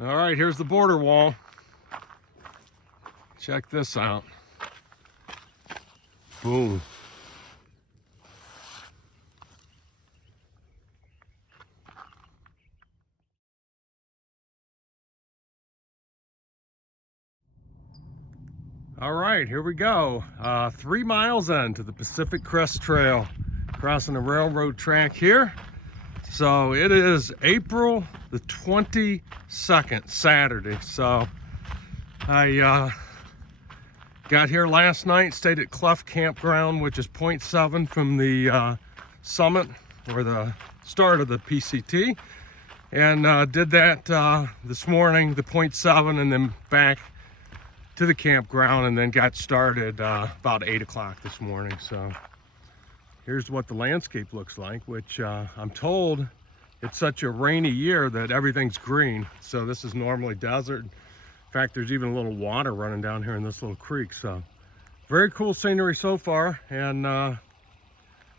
All right, here's the border wall. Check this out. Boom. All right, here we go. 3 miles into the Pacific Crest Trail, crossing the railroad track here. So it is April the 22nd, Saturday. So I got here last night, stayed at Cleft Campground, which is 0.7 from the summit or the start of the PCT, and did that this morning, the 0.7, and then back to the campground, and then got started about 8 o'clock this morning. So here's what the landscape looks like, which I'm told it's such a rainy year that everything's green. So this is normally desert. In fact, there's even a little water running down here in this little creek. So very cool scenery so far. And I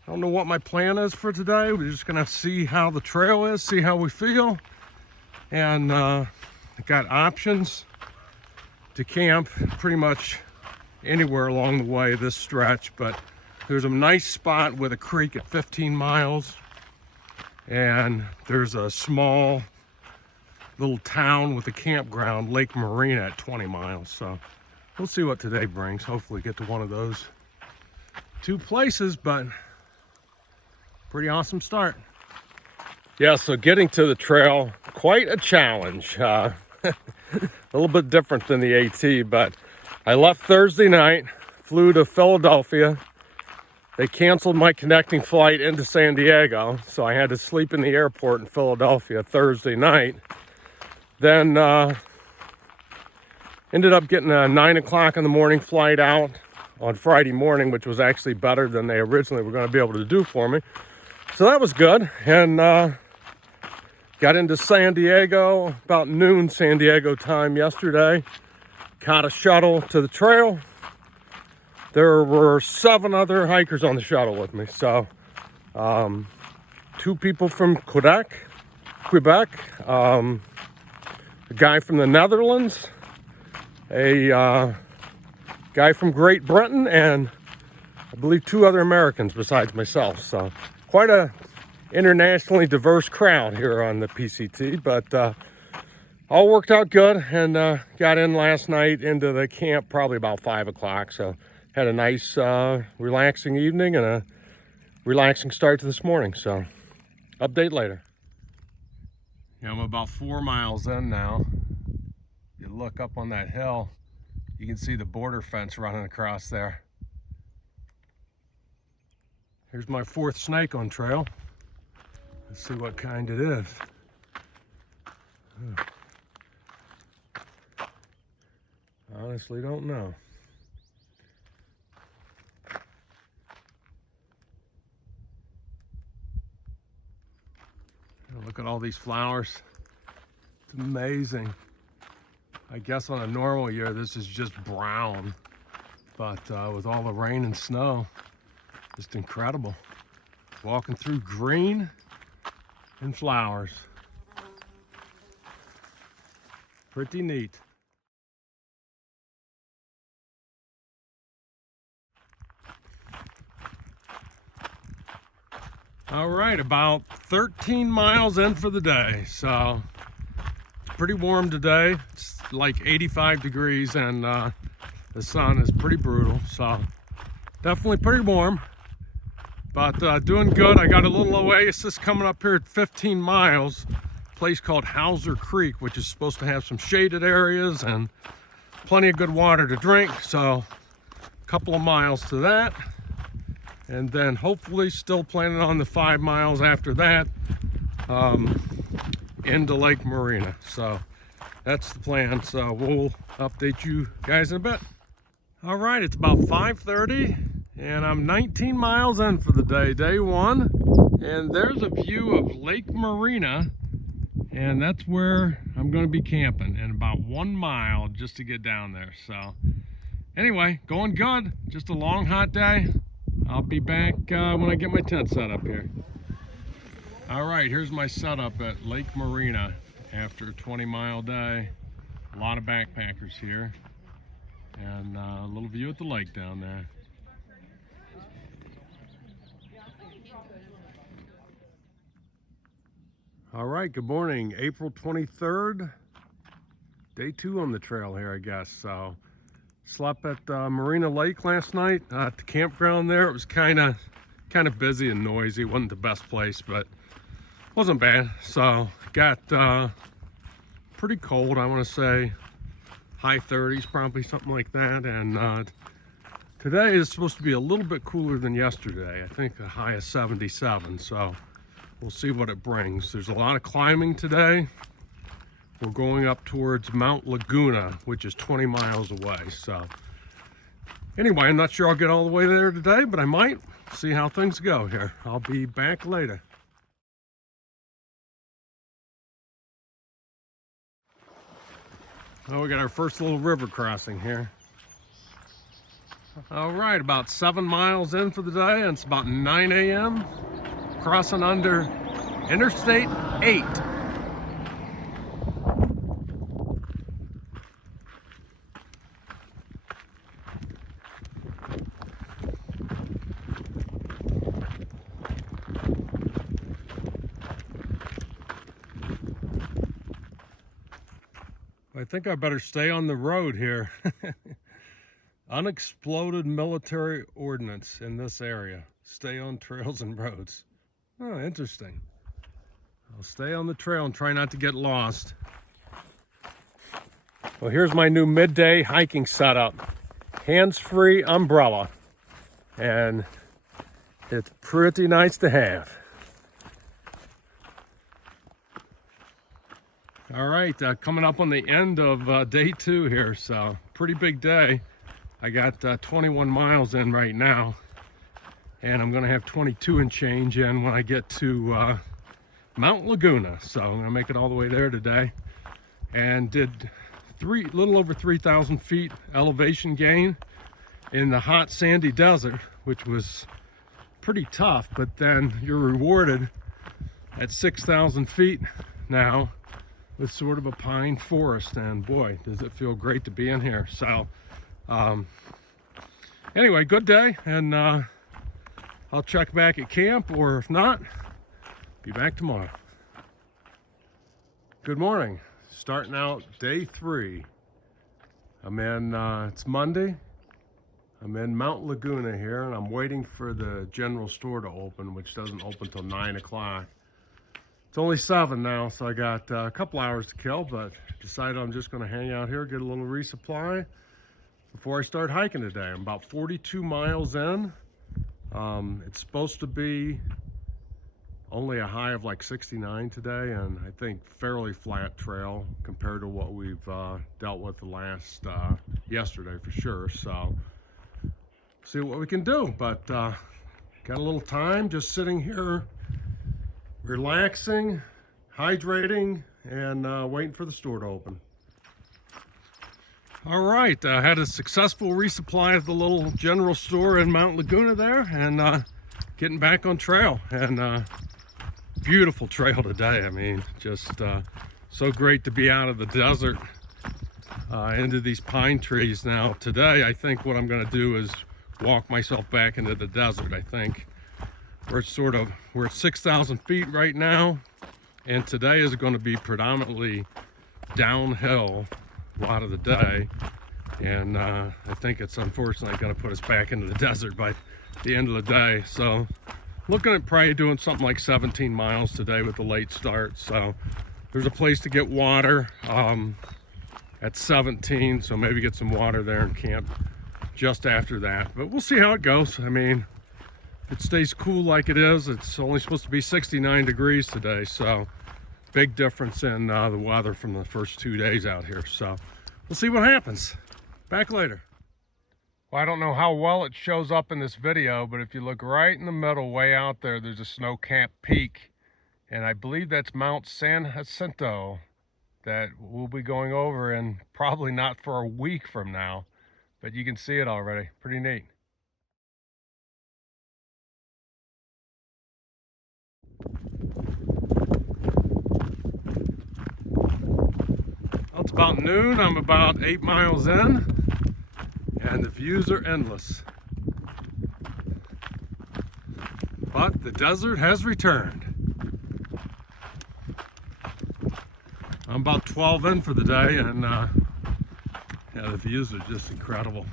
don't know what my plan is for today. We're just gonna see how the trail is, see how we feel. And got options to camp pretty much anywhere along the way this stretch, but there's a nice spot with a creek at 15 miles, and there's a small little town with a campground, Lake Marina, at 20 miles. So we'll see what today brings. Hopefully get to one of those two places, but pretty awesome start. Yeah, so getting to the trail, quite a challenge. A little bit different than the AT, but I left Thursday night, flew to Philadelphia. They canceled my connecting flight into San Diego, so I had to sleep in the airport in Philadelphia Thursday night. Then ended up getting a 9 o'clock in the morning flight out on Friday morning, which was actually better than they originally were going to be able to do for me. So that was good, and got into San Diego about noon San Diego time yesterday. Caught a shuttle to the trail. There were 7 other hikers on the shuttle with me. So 2 people from Quebec, a guy from the Netherlands, a guy from Great Britain, and I believe 2 other Americans besides myself. So quite a internationally diverse crowd here on the PCT, but all worked out good, and got in last night into the camp probably about 5 o'clock. So had a nice relaxing evening and a relaxing start to this morning. So update later. Yeah, I'm about 4 miles in now. You look up on that hill, you can see the border fence running across there. Here's my 4th snake on trail. Let's see what kind it is. Honestly, don't know. Look at all these flowers. It's amazing. I guess on a normal year, this is just brown. But with all the rain and snow, just incredible. Walking through green and flowers. Pretty neat. All right, about 13 miles in for the day. So it's pretty warm today. It's like 85 degrees, and the sun is pretty brutal. So definitely pretty warm. But doing good. I got a little oasis coming up here at 15 miles, a place called Hauser Creek, which is supposed to have some shaded areas and plenty of good water to drink. So a couple of miles to that, and then hopefully still planning on the 5 miles after that into Lake Marina. So that's the plan. So we'll update you guys in a bit. All right, it's about 5:30. And I'm 19 miles in for the day, day 1. And there's a view of Lake Marina. And that's where I'm going to be camping, in about 1 mile just to get down there. So anyway, going good. Just a long, hot day. I'll be back when I get my tent set up here. All right, here's my setup at Lake Marina. after a 20-mile day. A lot of backpackers here, and a little view at the lake down there. All right, good morning. April 23rd, day 2 on the trail here, I guess. So, slept at Marina Lake last night at the campground there. It was kind of busy and noisy. Wasn't the best place, but wasn't bad. So, got pretty cold, I want to say high 30s, probably something like that. And today is supposed to be a little bit cooler than yesterday. I think a high of 77. So, we'll see what it brings. There's a lot of climbing today. We're going up towards Mount Laguna, which is 20 miles away. So anyway, I'm not sure I'll get all the way there today, but I might. See how things go here. I'll be back later. Oh, we got our first little river crossing here. All right, about 7 miles in for the day, and it's about 9 a.m. Crossing under Interstate 8. I think I better stay on the road here. Unexploded military ordnance in this area. Stay on trails and roads. Oh, interesting. I'll stay on the trail and try not to get lost. Well, here's my new midday hiking setup. Hands-free umbrella. And it's pretty nice to have. All right, coming up on the end of day 2 here, so pretty big day. I got 21 miles in right now, and I'm gonna have 22 and change in when I get to Mount Laguna. So I'm gonna make it all the way there today, and did little over 3,000 feet elevation gain in the hot sandy desert, which was pretty tough, but then you're rewarded at 6,000 feet now with sort of a pine forest, and boy, does it feel great to be in here. So anyway, good day, and I'll check back at camp, or if not, be back tomorrow. Good morning. Starting out day 3. I'm in, it's Monday. I'm in Mount Laguna here, and I'm waiting for the general store to open, which doesn't open till 9 o'clock. It's only 7 now, so I got a couple hours to kill, but decided I'm just going to hang out here, get a little resupply before I start hiking today. I'm about 42 miles in. It's supposed to be only a high of like 69 today, and I think fairly flat trail compared to what we've dealt with the last yesterday for sure. So see what we can do, but got a little time just sitting here relaxing, hydrating, and waiting for the store to open. All right, I had a successful resupply at the little general store in Mount Laguna there, and getting back on trail. And beautiful trail today. I mean, just so great to be out of the desert into these pine trees. Now today, I think what I'm going to do is walk myself back into the desert. I think we're at 6,000 feet right now, and today is going to be predominantly downhill a lot of the day, and I think it's unfortunately going to put us back into the desert by the end of the day. So looking at probably doing something like 17 miles today with the late start. So there's a place to get water at 17, so maybe get some water there and camp just after that, but we'll see how it goes. I mean, it stays cool like it is. It's only supposed to be 69 degrees today, so big difference in the weather from the first 2 days out here. So we'll see what happens. Back later. Well, I don't know how well it shows up in this video, but if you look right in the middle, way out there, there's a snow-capped peak, and I believe that's Mount San Jacinto that we'll be going over, and probably not for a week from now, but you can see it already. Pretty neat. about noon. I'm about 8 miles in, and the views are endless. But the desert has returned. I'm about 12 in for the day, and yeah, the views are just incredible.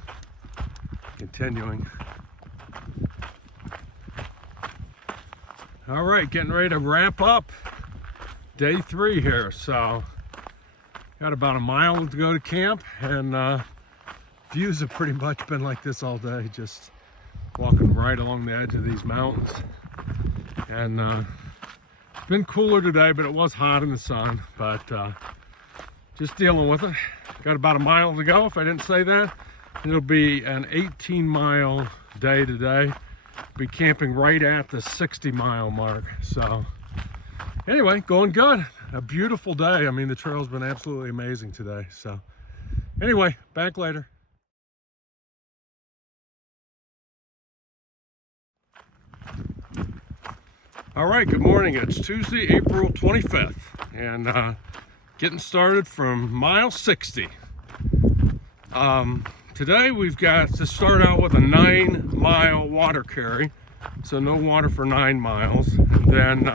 Continuing. All right, getting ready to wrap up day 3 here. So got about a mile to go to camp, and views have pretty much been like this all day, just walking right along the edge of these mountains. And it's been cooler today, but it was hot in the sun, but just dealing with it. Got about a mile to go. If I didn't say that, it'll be an 18-mile day today. Be camping right at the 60-mile mark. So anyway, going good. A beautiful day. I mean, the trail's been absolutely amazing today. So anyway, back later. All right, good morning. It's Tuesday, April 25th, and getting started from mile 60. Today we've got to start out with a 9-mile water carry, so no water for 9 miles. And then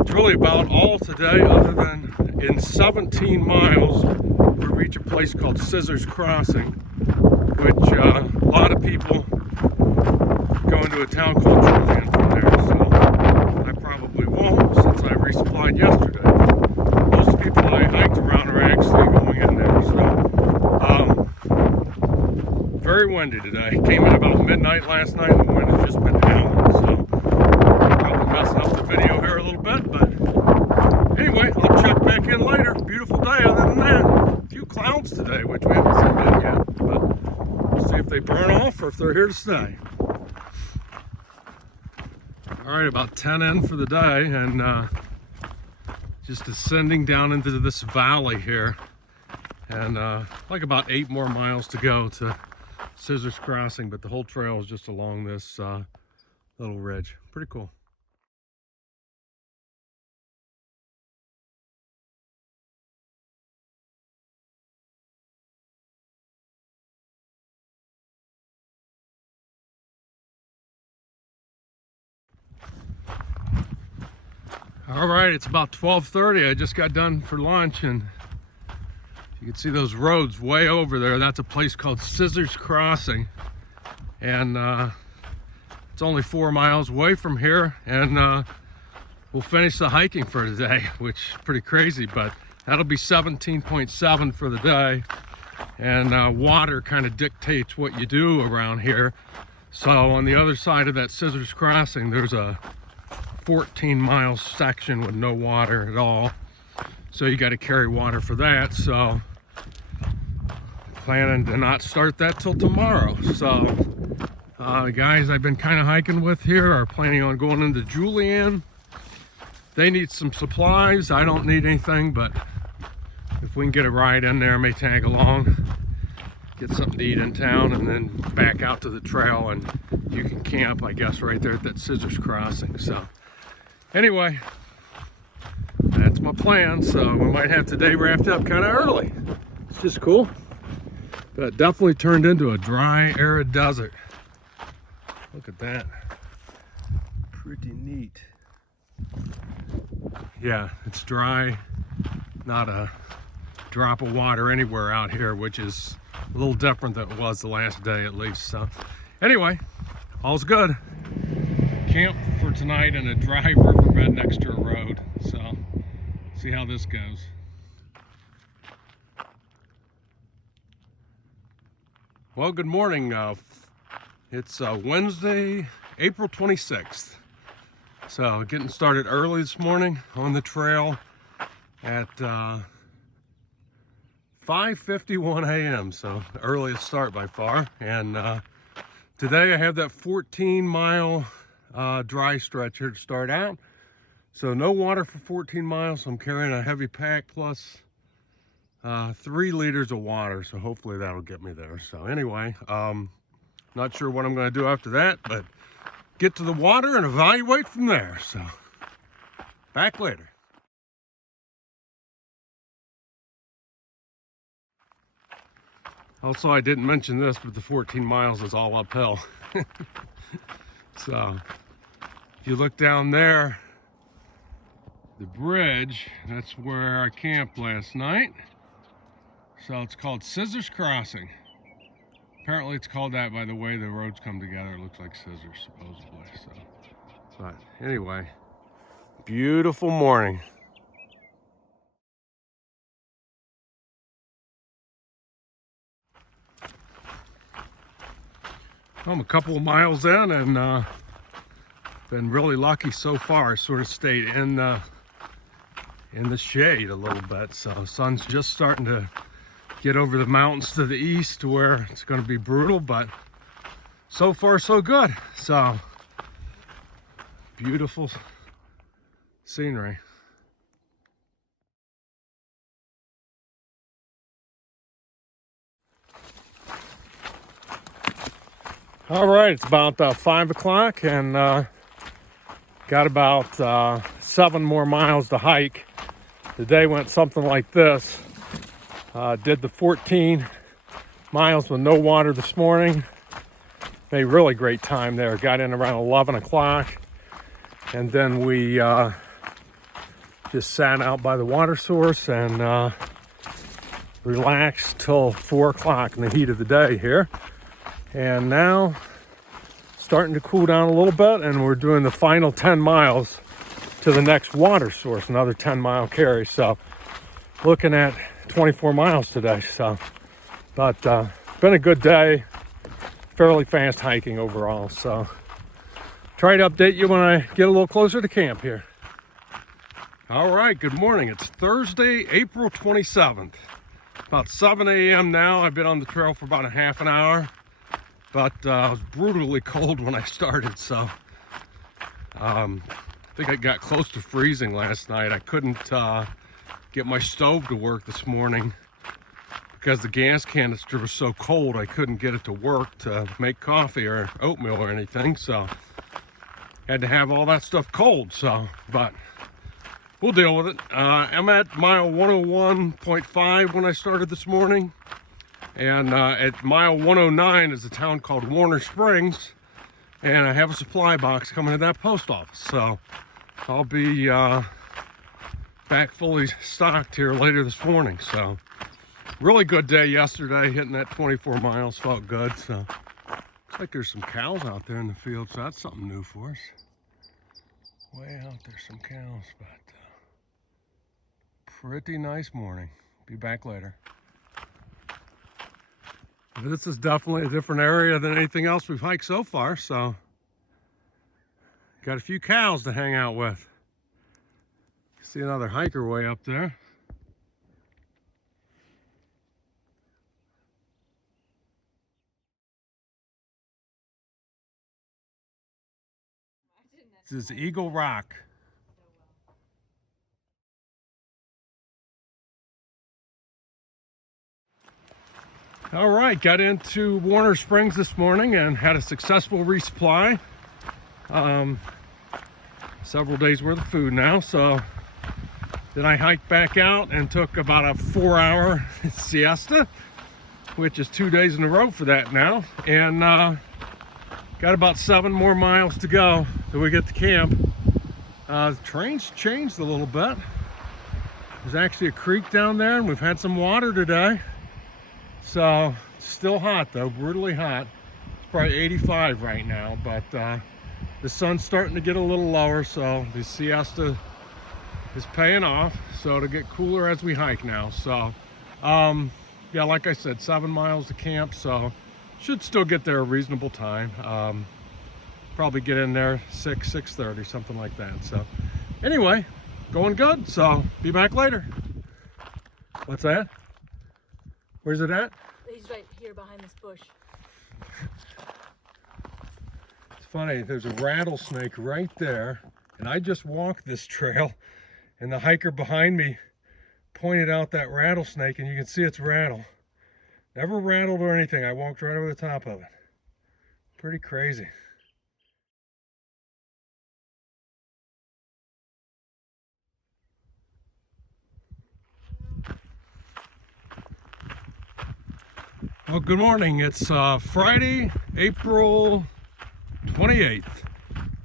it's really about all today, other than in 17 miles we reach a place called Scissors Crossing, which a lot of people go into a town called Julian from there, so I probably won't, since I resupplied yesterday. Most people I hiked around are actually going in there. So very windy today. Came in about midnight last night, and the wind has just been howling, so probably messing up the video here a little bit, but anyway, I'll check back in later. Beautiful day other than that. A few clouds today, which we haven't seen that yet, but we'll see if they burn off or if they're here to stay. All right, about 10 in for the day, and just ascending down into this valley here, and like about 8 more miles to go to Scissors Crossing, but the whole trail is just along this little ridge. Pretty cool. All right, it's about 12:30. I just got done for lunch, and you can see those roads way over there. That's a place called Scissors Crossing, and it's only 4 miles away from here, and we'll finish the hiking for today, which is pretty crazy, but that'll be 17.7 for the day. And water kind of dictates what you do around here. So on the other side of that Scissors Crossing, there's a 14-mile section with no water at all, so you got to carry water for that. So planning to not start that till tomorrow. So the guys I've been kind of hiking with here are planning on going into Julian. They need some supplies. I don't need anything, but if we can get a ride in there, I may tag along, get something to eat in town, and then back out to the trail, and you can camp, I guess, right there at that Scissors Crossing. So anyway, that's my plan. So we might have today wrapped up kind of early. It's just cool. But it definitely turned into a dry, arid desert. Look at that. Pretty neat. Yeah, it's dry. Not a drop of water anywhere out here, which is a little different than it was the last day at least. So anyway, all's good. Camp for tonight in a dry riverbed next to a road. So see how this goes. Well, good morning. It's Wednesday, April 26th. So getting started early this morning on the trail at 5:51 a.m. So the earliest start by far. And today I have that 14-mile dry stretch here to start out. So no water for 14 miles. So I'm carrying a heavy pack plus 3 liters of water. So hopefully that'll get me there. So anyway, not sure what I'm going to do after that, but get to the water and evaluate from there. So back later. Also, I didn't mention this, but the 14 miles is all uphill. So if you look down there, the bridge, that's where I camped last night. So it's called Scissors Crossing. Apparently it's called that by the way the roads come together. It looks like scissors, supposedly. So, but anyway, beautiful morning. I'm a couple of miles in and been really lucky so far. I sort of stayed in the shade a little bit. So the sun's just starting to get over the mountains to the east to where it's going to be brutal, but so far so good. So beautiful scenery. All right, it's about 5 o'clock and got about 7 more miles to hike. The day went something like this. Did the 14 miles with no water this morning. Made really great time there. Got in around 11 o'clock. And then we just sat out by the water source and relaxed till 4 o'clock in the heat of the day here. And now starting to cool down a little bit, and we're doing the final 10 miles to the next water source, another 10-mile carry. So looking at 24 miles today. So, but been a good day, fairly fast hiking overall. So try to update you when I get a little closer to camp here. All right, good morning. It's Thursday, April 27th. About 7 a.m. now. I've been on the trail for about a half an hour. But it was brutally cold when I started, so I think I got close to freezing last night. I couldn't get my stove to work this morning because the gas canister was so cold. I couldn't get it to work to make coffee or oatmeal or anything, so had to have all that stuff cold. So, but we'll deal with it. I'm at mile 101.5 when I started this morning. And at mile 109 is a town called Warner Springs, and I have a supply box coming to that post office. So I'll be back fully stocked here later this morning. So really good day yesterday, hitting that 24 miles, felt good. So looks like there's some cows out there in the field, so that's something new for us. Way out there, some cows, but pretty nice morning. Be back later. This is definitely a different area than anything else we've hiked so far, so got a few cows to hang out with. See another hiker way up there. This is Eagle Rock. All right, got into Warner Springs this morning and had a successful resupply. Several days worth of food now. So then I hiked back out and took about a 4-hour siesta, which is 2 days in a row for that now. And got about 7 more miles to go till we get to camp. The terrain's changed a little bit. There's actually a creek down there, and we've had some water today. So still hot though, brutally hot. It's probably 85 right now, but the sun's starting to get a little lower, so the siesta is paying off. So it'll get cooler as we hike now. So yeah, like I said, 7 miles to camp, so should still get there a reasonable time. Probably get in there 6:30, something like that. So anyway, going good. So be back later. What's that? Where's it at? He's right here behind this bush. It's funny, there's a rattlesnake right there, and I just walked this trail, and the hiker behind me pointed out that rattlesnake, and you can see its rattle. Never rattled or anything. I walked right over the top of it. Pretty crazy. Well, good morning. It's Friday, April 28th,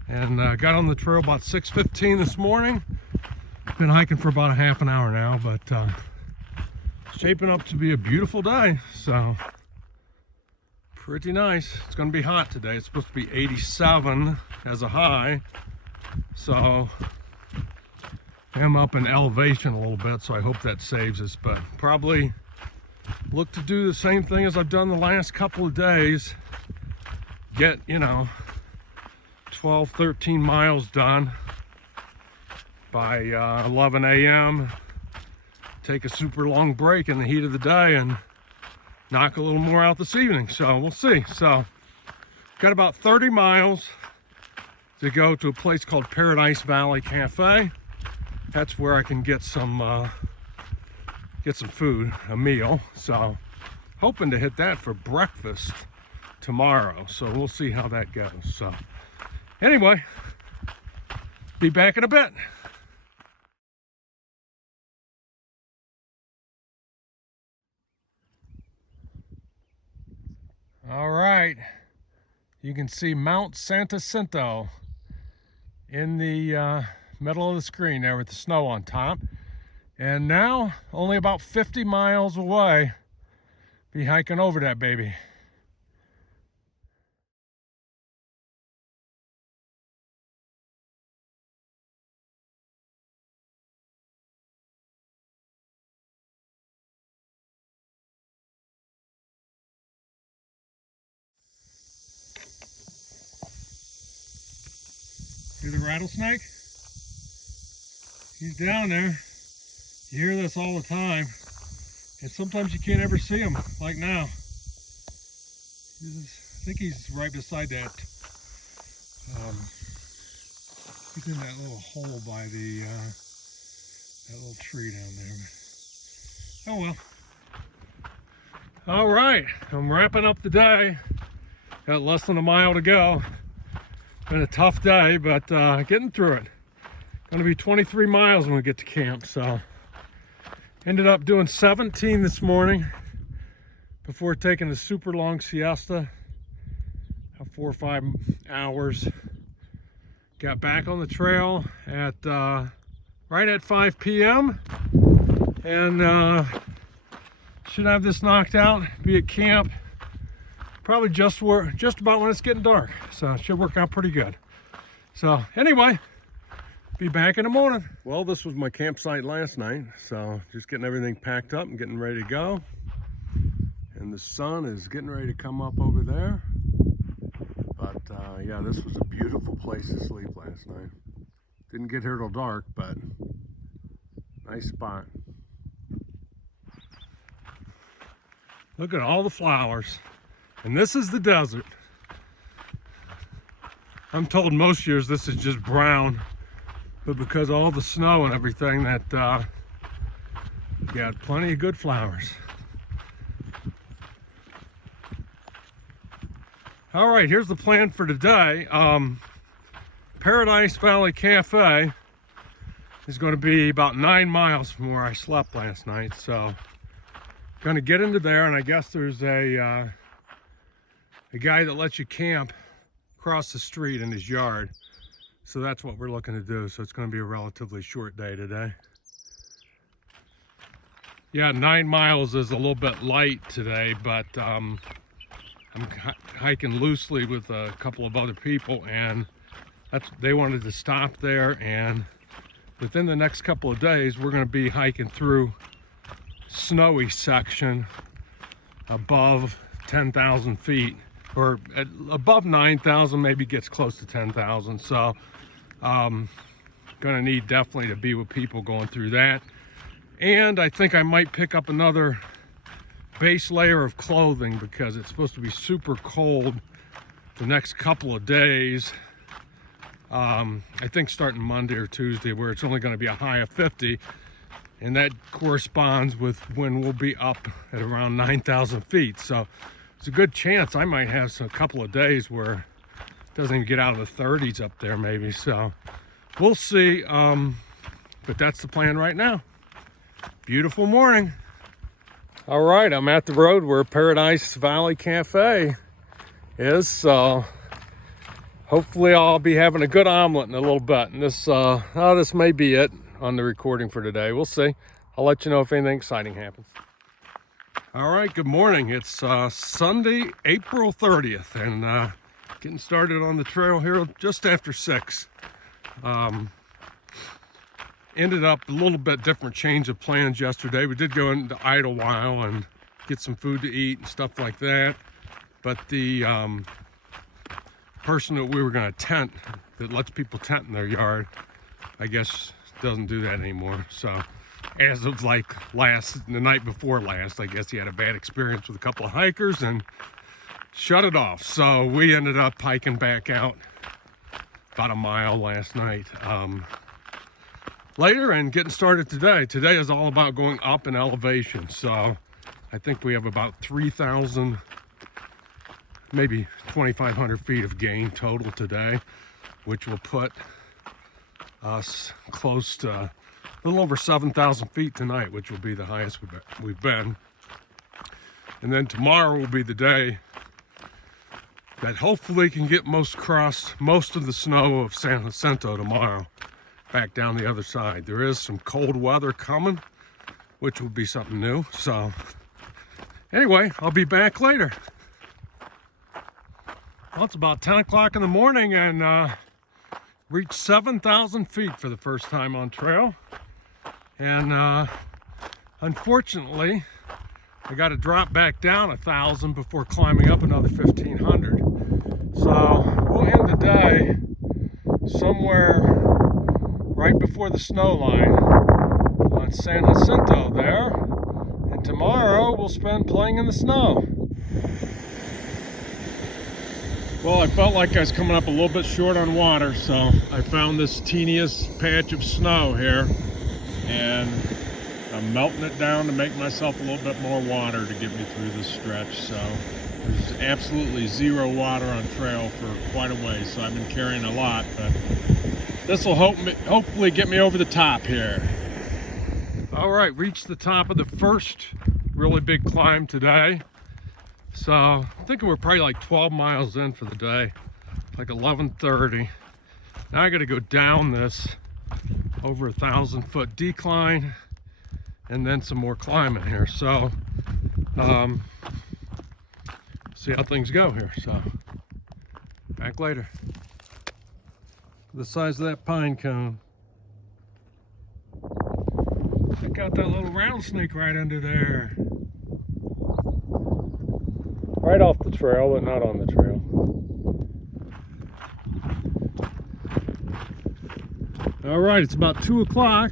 and got on the trail about 6:15 this morning. Been hiking for about a half an hour now, but shaping up to be a beautiful day, so pretty nice. It's going to be hot today. It's supposed to be 87 as a high, so I'm up in elevation a little bit, so I hope that saves us, but probably look to do the same thing as I've done the last couple of days. Get, 12, 13 miles done by 11 a.m. Take a super long break in the heat of the day and knock a little more out this evening. So we'll see. So got about 30 miles to go to a place called Paradise Valley Cafe. That's where I can get some food, a meal. So hoping to hit that for breakfast tomorrow. So we'll see how that goes. So anyway, be back in a bit. All right, you can see Mount Santa Cinto in the middle of the screen there with the snow on top. And now, only about 50 miles away, be hiking over that baby. See the rattlesnake? He's down there. You hear this all the time. And sometimes you can't ever see him, like now. I think he's right beside that. He's in that little hole by the that little tree down there. Oh well. All right, I'm wrapping up the day. Got less than a mile to go. Been a tough day, but getting through it. Gonna be 23 miles when we get to camp, so. Ended up doing 17 this morning before taking a super long siesta of 4 or 5 hours. Got back on the trail at right at 5 p.m. and should have this knocked out, be at camp probably just about when it's getting dark, so it should work out pretty good. So anyway, be back in the morning. Well, this was my campsite last night, so just getting everything packed up and getting ready to go. And the sun is getting ready to come up over there. But yeah, this was a beautiful place to sleep last night. Didn't get here till dark, but nice spot. Look at all the flowers. And this is the desert. I'm told most years this is just brown, but because of all the snow and everything, that got plenty of good flowers. All right, here's the plan for today. Paradise Valley Cafe is going to be about 9 miles from where I slept last night, so going to get into there, and I guess there's a guy that lets you camp across the street in his yard. So that's what we're looking to do. So it's going to be a relatively short day today. Yeah, 9 miles is a little bit light today, but I'm hiking loosely with a couple of other people, and they wanted to stop there, and within the next couple of days we're going to be hiking through snowy section above 10,000 feet, or above 9,000, maybe gets close to 10,000. So gonna need definitely to be with people going through that. And I think I might pick up another base layer of clothing because it's supposed to be super cold the next couple of days. I think starting Monday or Tuesday, where it's only going to be a high of 50, and that corresponds with when we'll be up at around 9,000 feet. So it's a good chance I might have a couple of days where it doesn't even get out of the 30s up there maybe. So we'll see, but that's the plan right now. Beautiful morning. All right, I'm at the road where Paradise Valley Cafe is, so hopefully I'll be having a good omelet in a little bit. And this may be it on the recording for today. We'll see. I'll let you know if anything exciting happens. All right, good morning. It's Sunday, April 30th, and getting started on the trail here just after 6. Ended up a little bit different change of plans yesterday. We did go into Idlewild and get some food to eat and stuff like that. But the person that we were going to tent, that lets people tent in their yard, I guess doesn't do that anymore. So as of like the night before last, I guess he had a bad experience with a couple of hikers and shut it off. So we ended up hiking back out about a mile last night. Later and getting started today. Today is all about going up in elevation. So I think we have about 3,000, maybe 2,500 feet of gain total today, which will put us close to a little over 7,000 feet tonight, which will be the highest we've been. And then tomorrow will be the day that hopefully can get most of the snow of San Jacinto tomorrow back down the other side. There is some cold weather coming, which will be something new. So anyway, I'll be back later. Well, it's about 10 o'clock in the morning and reached 7,000 feet for the first time on trail. And unfortunately, I got to drop back down 1,000 before climbing up another 1,500. So we'll end the day somewhere right before the snow line on San Jacinto there, and tomorrow we'll spend playing in the snow. Well, I felt like I was coming up a little bit short on water, so I found this teeniest patch of snow here, and I'm melting it down to make myself a little bit more water to get me through this stretch. So there's absolutely zero water on trail for quite a ways, so I've been carrying a lot, but this will hopefully get me over the top here. All right, reached the top of the first really big climb today. So I'm thinking we're probably like 12 miles in for the day, like 11:30. Now I got to go down this over 1,000-foot decline and then some more climbing here. So see how things go here. So back later. The size of that pine cone. Check out that little rattlesnake right under there. Right off the trail, but not on the trail. All right, it's about 2 o'clock,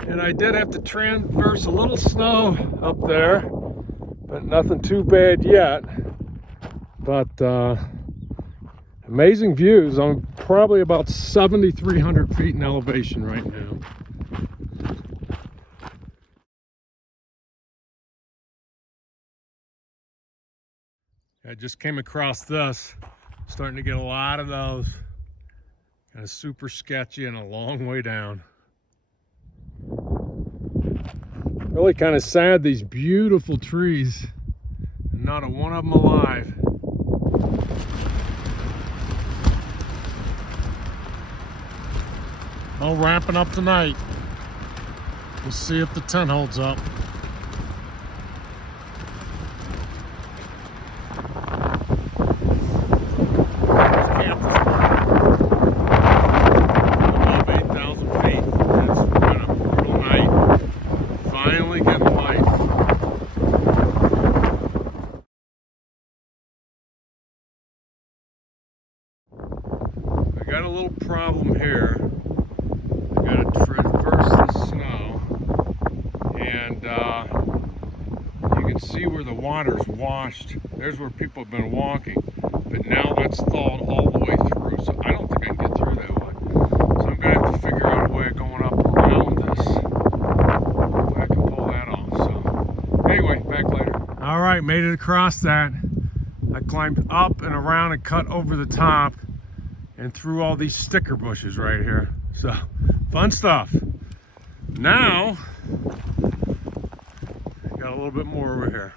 and I did have to traverse a little snow up there, but nothing too bad yet. But amazing views. I'm probably about 7,300 feet in elevation right now. I just came across this. Starting to get a lot of those. Kind of super sketchy and a long way down. Really kind of sad, these beautiful trees. Not a one of them alive. All wrapping up tonight. We'll see if the tent holds up. Above 8,000 feet. It's been a brutal night. Finally getting light. I got a little problem here. I got to traverse the snow, and you can see where the water's washed. There's where people have been walking, but now that's thawed all the way through, so I don't think I can get through that way. So I'm going to have to figure out a way of going up around this, if I can pull that off. So anyway, back later. All right, made it across that. I climbed up and around and cut over the top and through all these sticker bushes right here. So fun stuff. Now got a little bit more over here.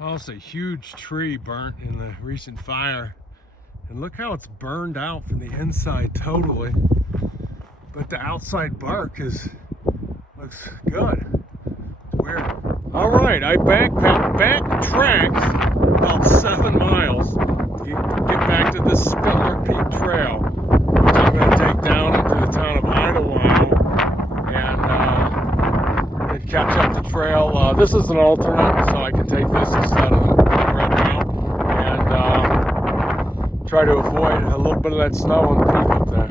Also, a huge tree burnt in the recent fire. And look how it's burned out from the inside totally. But the outside bark looks good. It's weird. All right, I backtracked about 7 miles to get back to this Spindler Peak Trail, which I'm going to take down into the town of Idlewild and catch up the trail. This is an alternate, so I can take this instead of the red route and try to avoid a little bit of that snow on the peak up there.